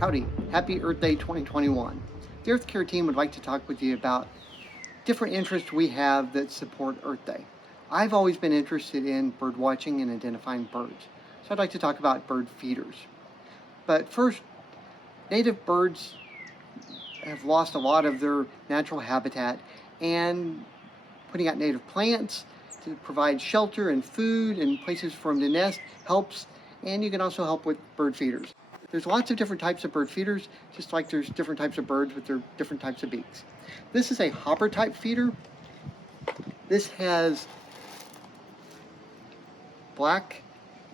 Howdy, happy Earth Day 2021. The Earth Care team would like to talk with you about different interests we have that support Earth Day. I've always been interested in bird watching and identifying birds, so I'd like to talk about bird feeders. But first, native birds have lost a lot of their natural habitat, and putting out native plants to provide shelter and food and places for them to nest helps, and you can also help with bird feeders. There's lots of different types of bird feeders, just like there's different types of birds with their different types of beaks. This is a hopper type feeder. This has black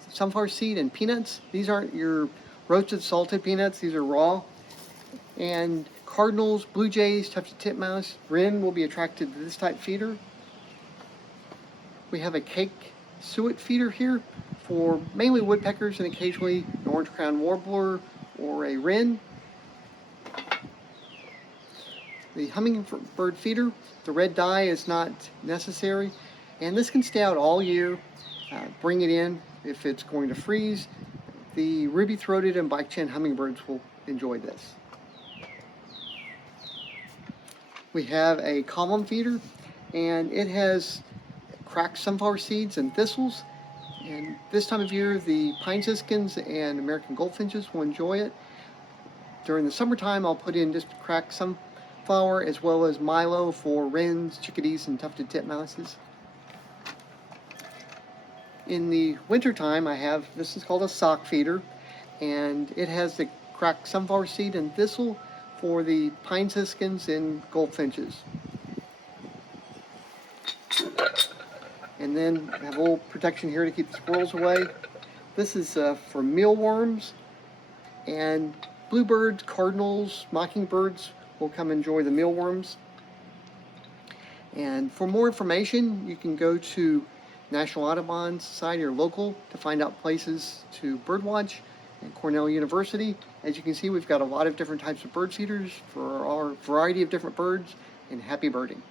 sunflower seed and peanuts. These aren't your roasted salted peanuts, these are raw. And cardinals, blue jays, tufted titmouse, wren will be attracted to this type feeder. We have a cake suet feeder here for mainly woodpeckers and occasionally an orange-crowned warbler or a wren. The hummingbird feeder, the red dye is not necessary, and this can stay out all year. Bring it in if it's going to freeze. The ruby-throated and black-chinned hummingbirds will enjoy this. We have a column feeder, and it has cracked sunflower seeds and thistles. And this time of year, the pine siskins and American goldfinches will enjoy it. During the summertime, I'll put in just cracked sunflower as well as milo for wrens, chickadees, and tufted titmouses. In the wintertime, this is called a sock feeder, and it has the cracked sunflower seed and thistle for the pine siskins and goldfinches. And then I have a little protection here to keep the squirrels away. This is for mealworms, and bluebirds, cardinals, mockingbirds will come enjoy the mealworms. And for more information, you can go to National Audubon Society or local to find out places to birdwatch at Cornell University. As you can see, we've got a lot of different types of bird feeders for our variety of different birds, and happy birding.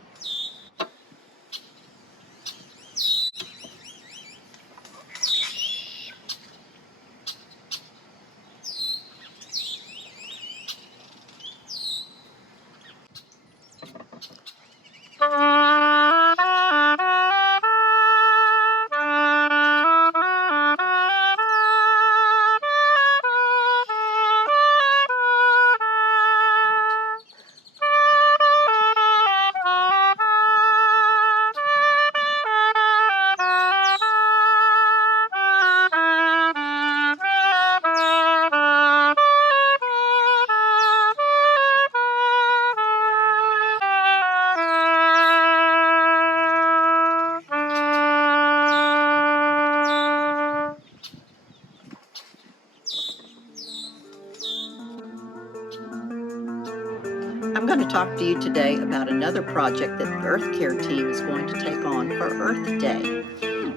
talk to you today about another project that the Earth Care team is going to take on for Earth Day.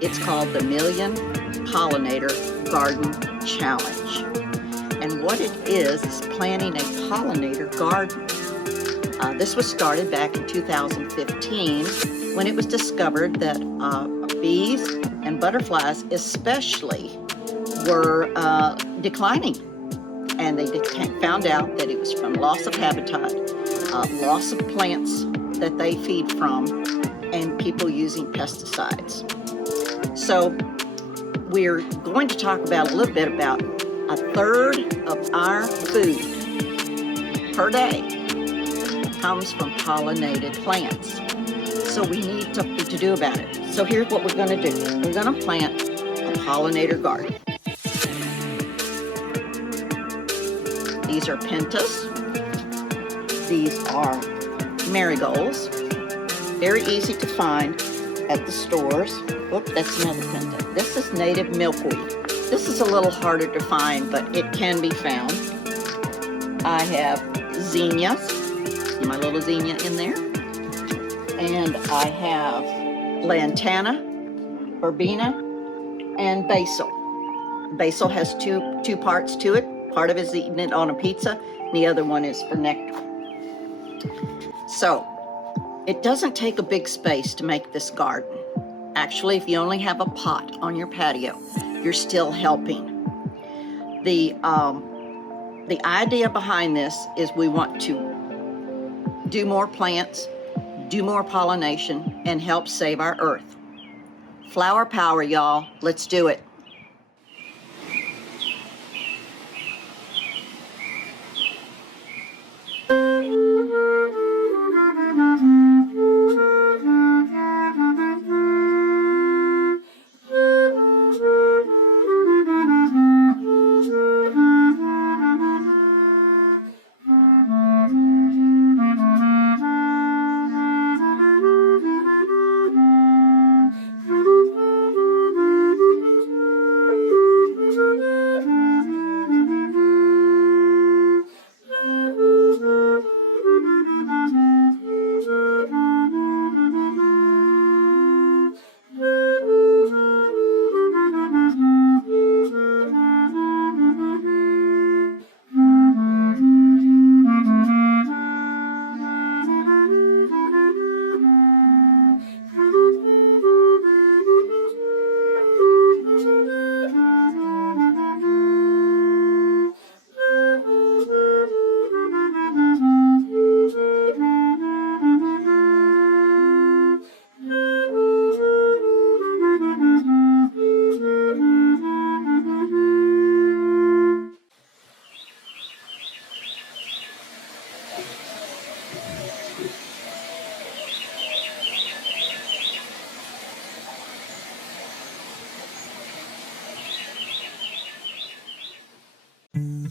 It's called the Million Pollinator Garden Challenge. And what it is planting a pollinator garden. This was started back in 2015 when it was discovered that bees and butterflies especially were declining. And they found out that it was from loss of habitat, loss of plants that they feed from, and people using pesticides. So we're going to talk about a little bit about a third of our food per day comes from pollinated plants. So we need something to do about it. So here's what we're going to do. We're going to plant a pollinator garden. These are pentas. These are marigolds. Very easy to find at the stores. Oop, that's another penta. This is native milkweed. This is a little harder to find, but it can be found. I have zinnias. See my little zinnia in there? And I have lantana, verbena, and basil. Basil has two parts to it. Part of it is eating it on a pizza, and the other one is for nectar. So, it doesn't take a big space to make this garden. Actually, if you only have a pot on your patio, you're still helping. The idea behind this is we want to do more plants, do more pollination, and help save our earth. Flower power, y'all. Let's do it.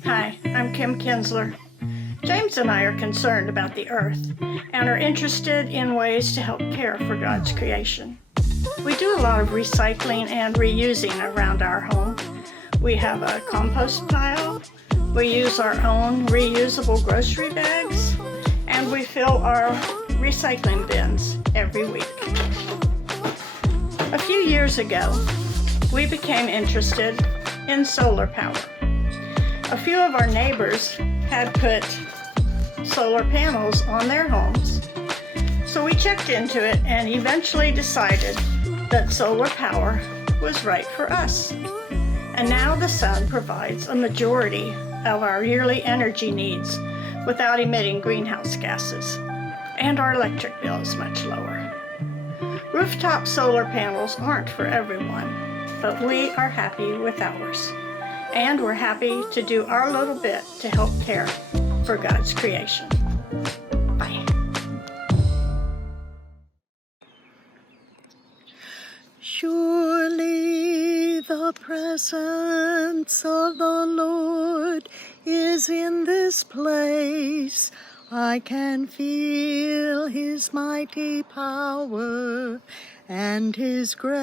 Hi, I'm Kim Kinsler. James and I are concerned about the earth and are interested in ways to help care for God's creation. We do a lot of recycling and reusing around our home. We have a compost pile, we use our own reusable grocery bags, and we fill our recycling bins every week. A few years ago, we became interested in solar power. A few of our neighbors had put solar panels on their homes, so we checked into it and eventually decided that solar power was right for us. And now the sun provides a majority of our yearly energy needs without emitting greenhouse gases, and our electric bill is much lower. Rooftop solar panels aren't for everyone, but we are happy with ours. And we're happy to do our little bit to help care for God's creation. Bye. Surely the presence of the Lord is in this place. I can feel His mighty power and His grace.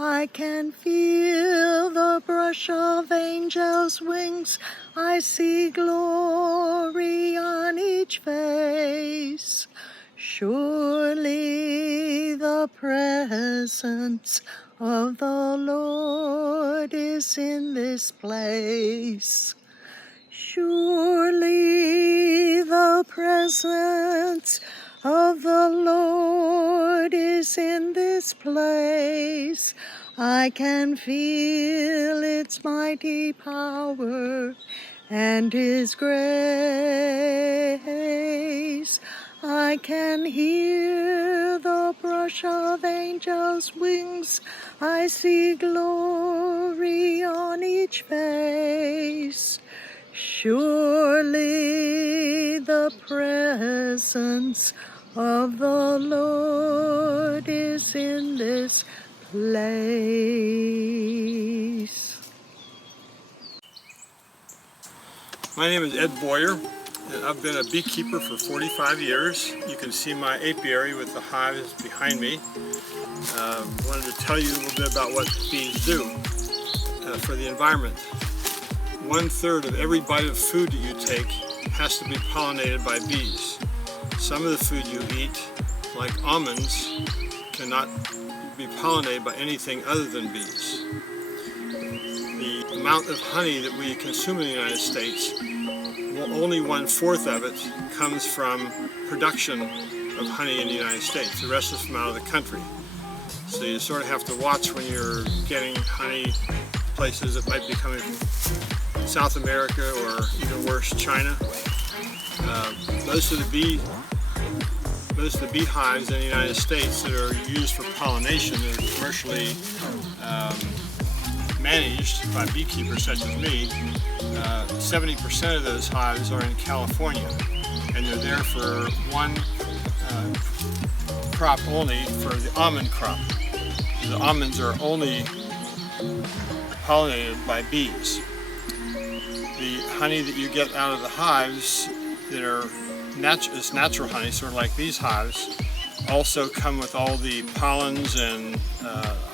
I can feel the brush of angels' wings. I see glory on each face. Surely the presence of the Lord is in this place. Surely the presence of the Lord is in this place. I can feel its mighty power and His grace. I can hear the brush of angels' wings. I see glory on each face. Surely the presence of the Lord is in this place. My name is Ed Boyer, and I've been a beekeeper for 45 years. You can see my apiary with the hives behind me. Wanted to tell you a little bit about what bees do for the environment. 1/3 of every bite of food that you take has to be pollinated by bees. Some of the food you eat, like almonds, cannot be pollinated by anything other than bees. The amount of honey that we consume in the United States, well, only 1/4 of it comes from production of honey in the United States. The rest is from out of the country. So you sort of have to watch when you're getting honey places that might be coming from South America or even worse, China. Most of the beehives in the United States that are used for pollination that are commercially managed by beekeepers such as me, 70% of those hives are in California, and they're there for one crop only, for the almond crop. The almonds are only pollinated by bees. The honey that you get out of the hives that are natural honey, sort of like these hives, also come with all the pollens and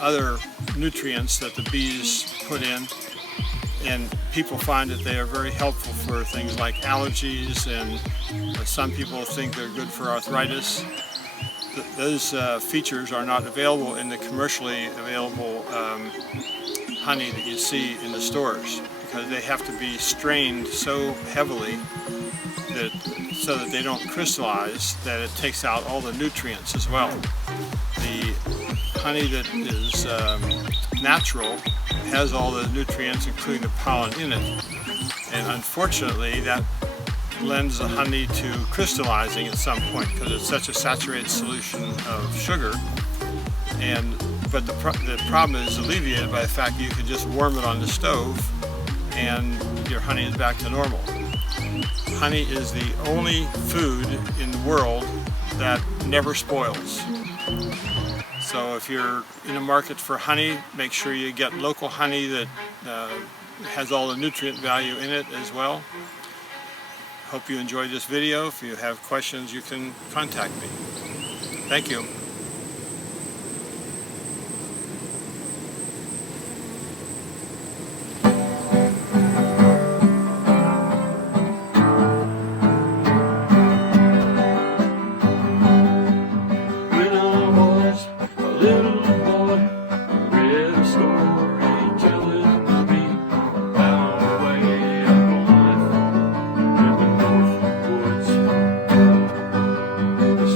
other nutrients that the bees put in, and people find that they are very helpful for things like allergies, and some people think they're good for arthritis. Those features are not available in the commercially available honey that you see in the stores, because they have to be strained so heavily so that they don't crystallize, that it takes out all the nutrients as well. The honey that is natural has all the nutrients, including the pollen, in it, and unfortunately that lends the honey to crystallizing at some point because it's such a saturated solution of sugar. But the problem is alleviated by the fact that you can just warm it on the stove and your honey is back to normal. Honey is the only food in the world that never spoils. So if you're in a market for honey, make sure you get local honey that has all the nutrient value in it as well. Hope you enjoyed this video. If you have questions, you can contact me. Thank you.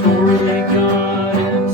Story God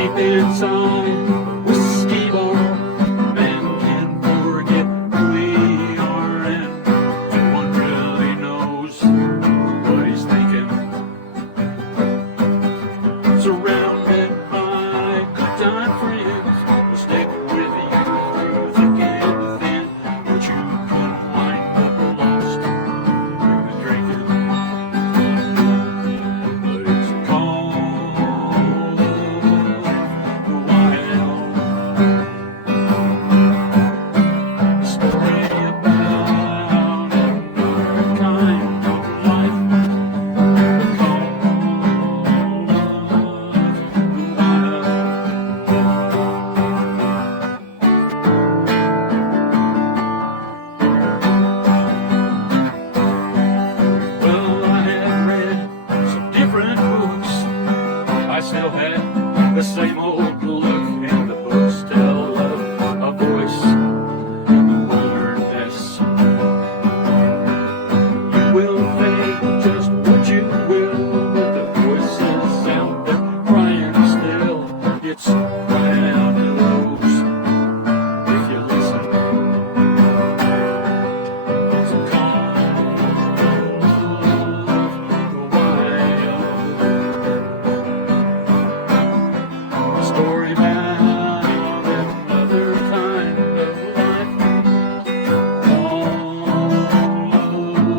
keep it some whiskey bar. Man can forget who we are, and no one really knows what he's thinking. Surrounded by good time friends, we'll stick with you through thick and thin. But you could wind up lost in the drinking. But it's a call the wild. A story about another kind of life. A call the wild. Well, I had read some different books. I still had the same old look, and the books tell of a voice in the wilderness. You will think just what you will, but the voices out there crying still. It's crying out to those if you listen. It's a call of the wild. A story about another kind of life. Call of the wild.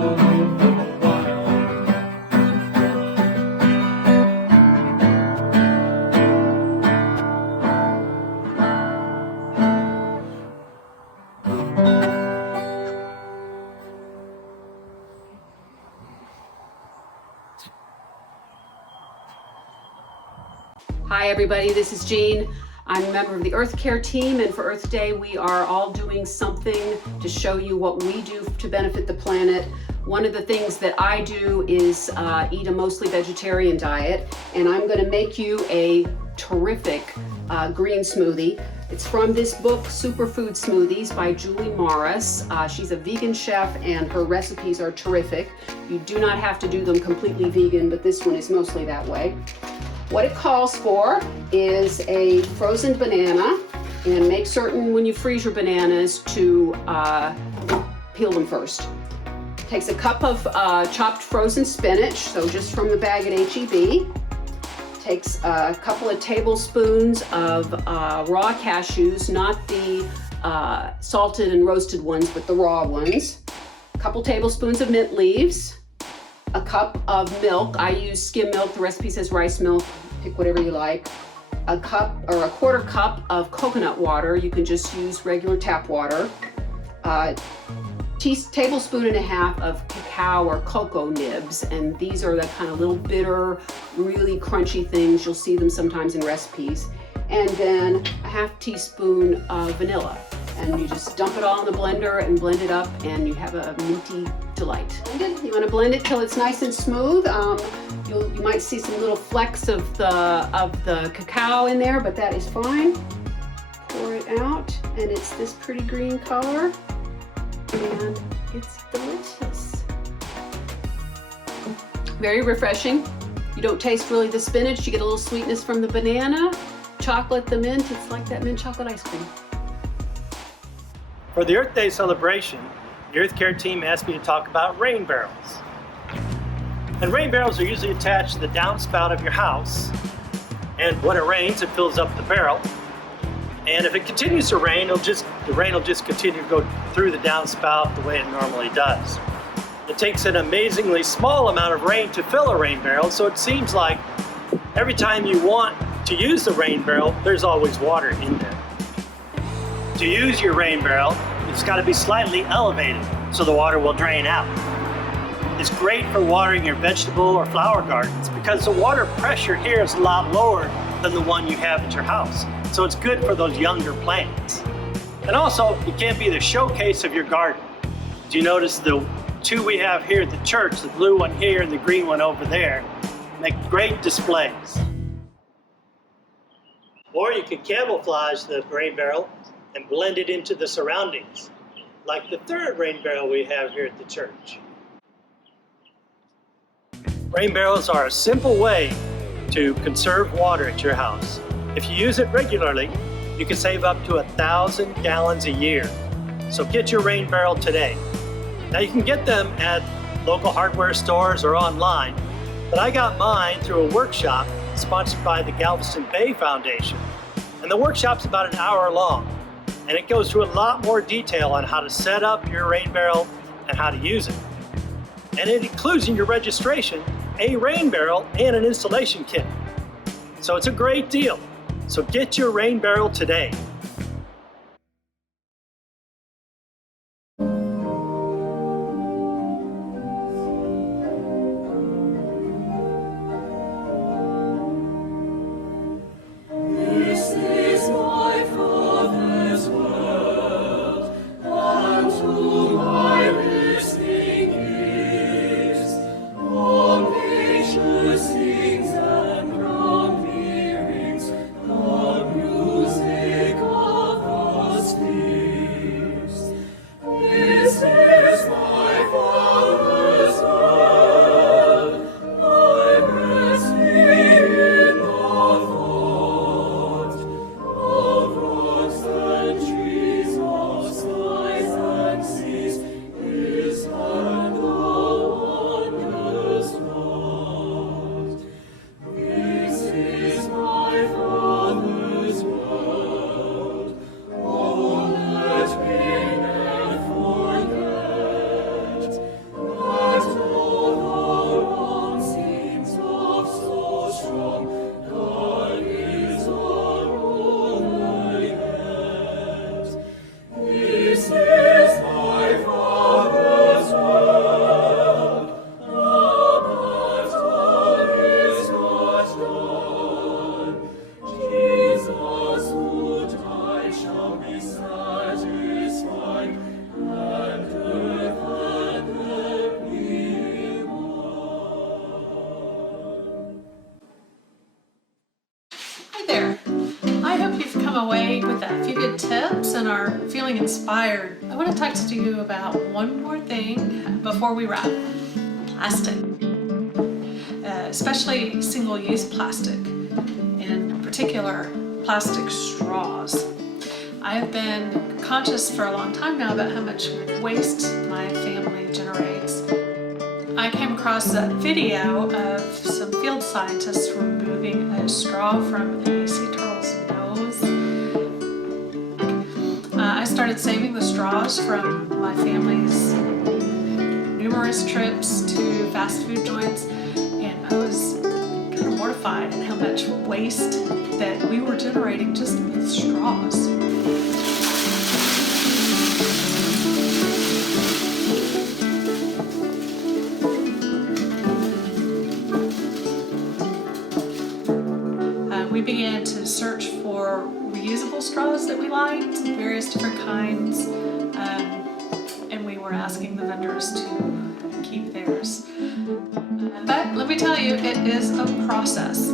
Hi everybody, this is Jean. I'm a member of the Earth Care team, and for Earth Day we are all doing something to show you what we do to benefit the planet. One of the things that I do is eat a mostly vegetarian diet, and I'm going to make you a terrific green smoothie. It's from this book, Superfood Smoothies by Julie Morris. She's a vegan chef and her recipes are terrific. You do not have to do them completely vegan, but this one is mostly that way. What it calls for is a frozen banana, and make certain when you freeze your bananas to peel them first. Takes a cup of chopped frozen spinach, so just from the bag at H-E-B. Takes a couple of tablespoons of raw cashews, not the salted and roasted ones, but the raw ones. A couple tablespoons of mint leaves. A cup of milk. I use skim milk. The recipe says rice milk. Pick whatever you like. A cup or a quarter cup of coconut water. You can just use regular tap water. Tablespoon and a half of cacao or cocoa nibs, and these are the kind of little bitter, really crunchy things. You'll see them sometimes in recipes. And then a half teaspoon of vanilla. And you just dump it all in the blender and blend it up, and you have a minty delight. You want to blend it till it's nice and smooth. You might see some little flecks of the cacao in there, but that is fine. Pour it out, and it's this pretty green color, and it's delicious. Very refreshing. You don't taste really the spinach. You get a little sweetness from the banana, chocolate, the mint. It's like that mint chocolate ice cream. For the Earth Day celebration, the Earth Care team asked me to talk about rain barrels. And rain barrels are usually attached to the downspout of your house. And when it rains, it fills up the barrel. And if it continues to rain, the rain will just continue to go through the downspout the way it normally does. It takes an amazingly small amount of rain to fill a rain barrel, so it seems like every time you want to use the rain barrel, there's always water in there. To use your rain barrel, it's got to be slightly elevated so the water will drain out. It's great for watering your vegetable or flower gardens because the water pressure here is a lot lower than the one you have at your house. So it's good for those younger plants. And also, it can be the showcase of your garden. Do you notice the two we have here at the church, the blue one here and the green one over there, make great displays. Or you could camouflage the rain barrel and blend it into the surroundings, like the third rain barrel we have here at the church. Rain barrels are a simple way to conserve water at your house. If you use it regularly, you can save up to 1,000 gallons a year. So get your rain barrel today. Now you can get them at local hardware stores or online, but I got mine through a workshop sponsored by the Galveston Bay Foundation. And the workshop's about an hour long, and it goes through a lot more detail on how to set up your rain barrel and how to use it. And it includes in your registration a rain barrel and an installation kit. So it's a great deal. So get your rain barrel today. Away with a few good tips and are feeling inspired. I want to talk to you about one more thing before we wrap. Plastic, especially single-use plastic, in particular plastic straws. I have been conscious for a long time now about how much waste my family generates. I came across a video of some field scientists removing a straw from a sea turtle's nose. I started saving the straws from my family's numerous trips to fast food joints, and I was kind of mortified at how much waste that we were generating just with straws. We began to search for reusable straws that we liked, various different kinds, and we were asking the vendors to keep theirs. But let me tell you, it is a process.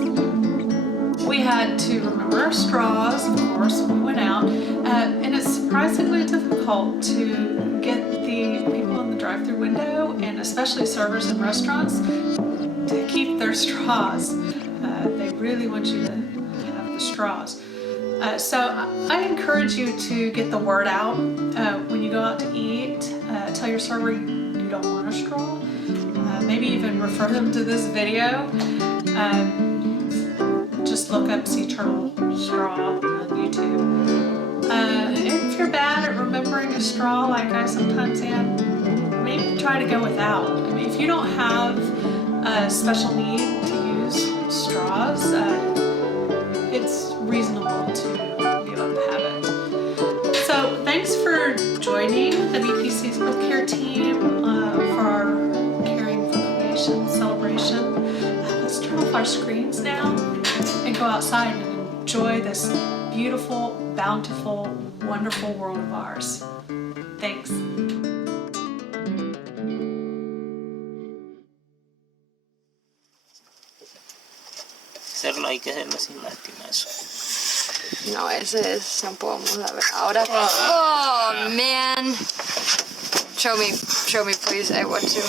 We had to remember our straws, of course, when we went out, and it's surprisingly difficult to get the people in the drive-through window, and especially servers in restaurants, to keep their straws. They really want you to have the straws. So I encourage you to get the word out. When you go out to eat, tell your server you don't want a straw. Maybe even refer them to this video. Just look up sea turtle straw on YouTube. If you're bad at remembering a straw like I sometimes am, maybe try to go without. I mean, if you don't have a special need to use straws, it's reasonable to give up the habit. So thanks for joining the WPC's Earth Care team for our Caring for Creation celebration. Let's turn off our screens now and go outside and enjoy this beautiful, bountiful, wonderful world of ours. Thanks. Hacerlo hay que hacerlo sin lástima eso. No, ese no podemos ver. Ahora. Oh man. Show me please. I want to.